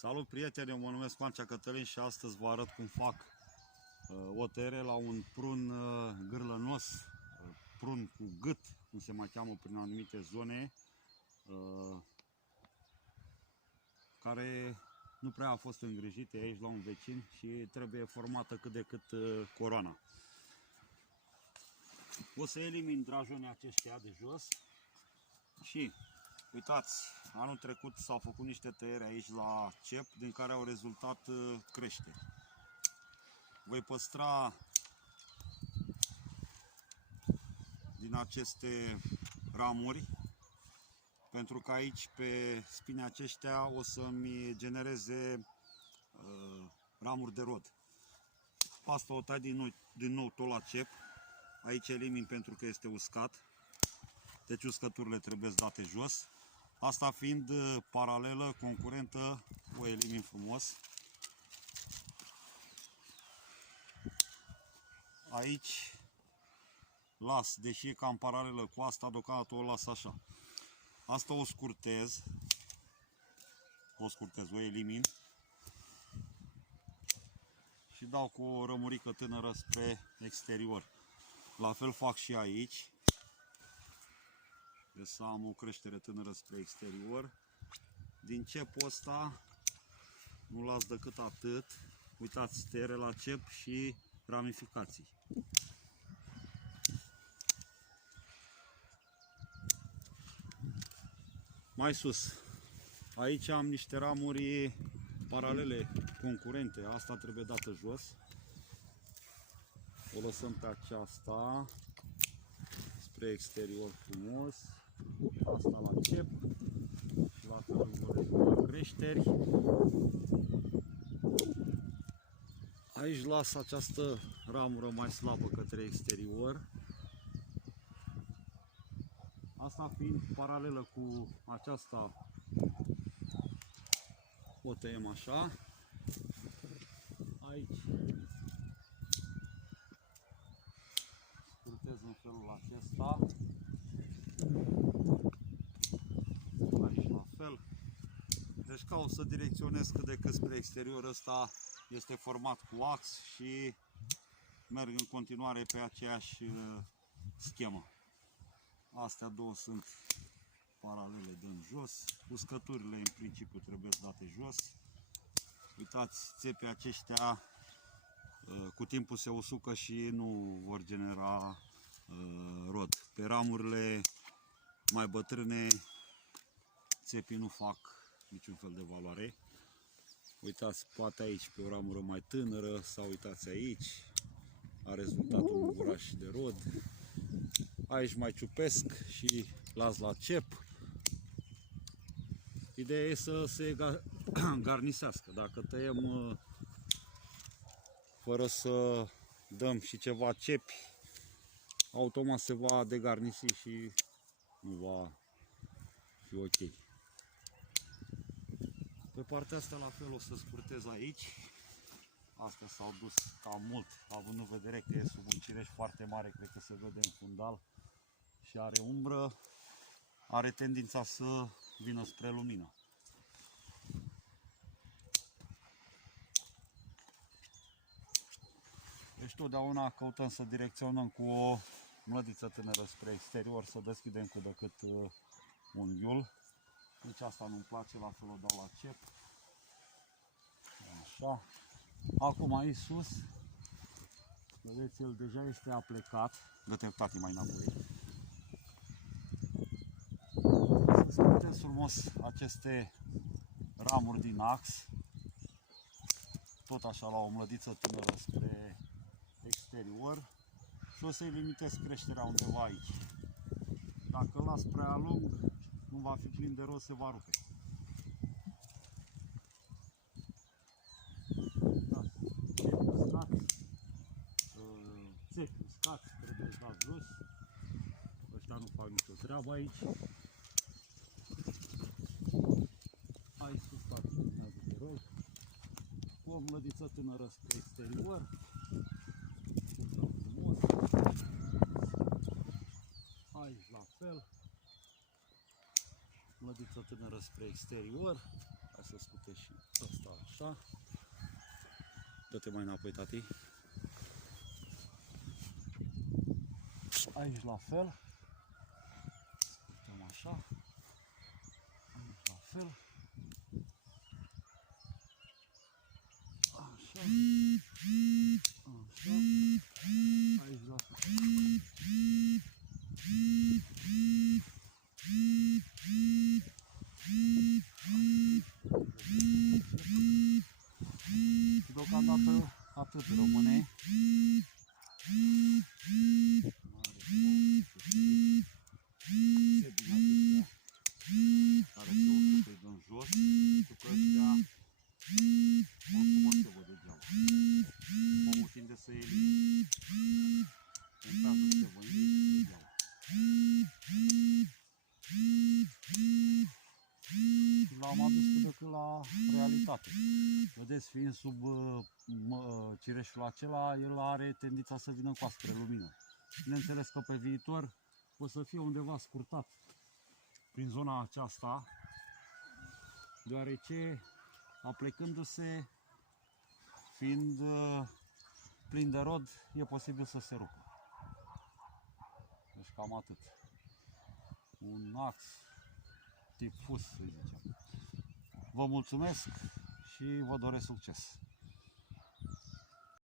Salut prieteni, mă numesc Mancea Cătălin și astăzi vă arăt cum fac o tăiere la un prun gârlănos, prun cu gât, cum se mai cheamă prin anumite zone, care nu prea a fost îngrijite aici la un vecin și trebuie formată cât de cât coroana. O să elimin drajonii aceștia de jos și uitați, anul trecut s-au făcut niște tăieri aici la cep din care au rezultat creșteri. Voi păstra din aceste ramuri pentru că aici pe spinii aceștia o să-mi genereze ramuri de rod. Asta o tai din nou tot la cep. Aici elimin pentru că este uscat. Deci uscăturile trebuie date jos. Asta fiind paralelă, concurentă, o elimin frumos. Aici las, deși e cam paralelă cu asta, deocamdată o las așa. Asta o scurtez, o elimin și dau cu o rămurică tânără spre exterior. La fel fac și aici. Deci să am o creștere tânără spre exterior. Din cepul ăsta nu las decât atât. Uitați, tăiere la cep și ramificații. Mai sus, aici am niște ramuri paralele, concurente. Asta trebuie dată jos. O lăsăm pe aceasta spre exterior frumos. Asta la cep și la la creșteri. Aici las această ramură mai slabă către exterior. Asta fiind paralelă cu aceasta, o tăiem așa. Aici scurtez în felul acesta. Aici la fel. Deci caut să direcționez cât de cât spre exterior. Ăsta este format cu ax și merg în continuare pe aceeași schemă. Astea două sunt paralele, dăm jos. Uscăturile în principiu trebuie date jos. Uitați, țepii aceștia cu timpul se usucă și nu vor genera rod. Pe ramurile mai bătrâne țepii nu fac niciun fel de valoare. Uitați, poate aici pe o ramură mai tânără sau uitați aici, a rezultat un unguraș de rod. Aici mai ciupesc și las la cep. Ideea e să se garnisească. Dacă tăiem fără să dăm și ceva cepi, automat se va degarnisi și nu va fi ok. Pe partea asta la fel o să scurtez aici. Astea s-au dus cam mult, având în vedere că e sub un cireș foarte mare, cred că se vede în fundal și are umbră, are tendința să vină spre lumină. Deci totdeauna căutăm să direcționăm cu o mlădiță tânără spre exterior, să deschidem cât de cât unghiul. Deci asta nu-mi place, la fel o dau la cep. Așa. Acum aici sus, vedeți, el deja este aplecat. Dă-te tati mai înapoi. Să scurtez frumos aceste ramuri din ax. Tot așa la o mlădiță tânără spre exterior. Și o să-i limitez creșterea undeva aici. Dacă îl las prea lung, nu va fi plin de rod, se va rupe. Țepi uscați, trebuie dat jos. Ăștia nu fac nicio treabă aici. Aici sus urmează de rog. Cu o mlădiță tânără spre exterior. Frumos. Aici la fel. Mlădiță tânără spre exterior. Hai să scutesc și ăsta. așa. Dă-te mai înapoi, tati. Aici la fel. Cam așa. Aici la fel. Așa. Așa. Aici la fel. Deocamdată atât rămâne. Care se ocupe din jos, pentru că ăștia oricum o se văd degeaba. Omul tinde să elimine. Contează să se văd degeaba. L-am adus cât de cât la realitate. Vedeți, fiind sub cireșul acela, el are tendința să vină cu spre lumină. Bineînțeles că pe viitor o să fie undeva scurtat prin zona aceasta, deoarece aplecându-se, fiind plin de rod, e posibil să se rupă. Deci cam atât. Un ax tip fus, să zicem. Vă mulțumesc și vă doresc succes!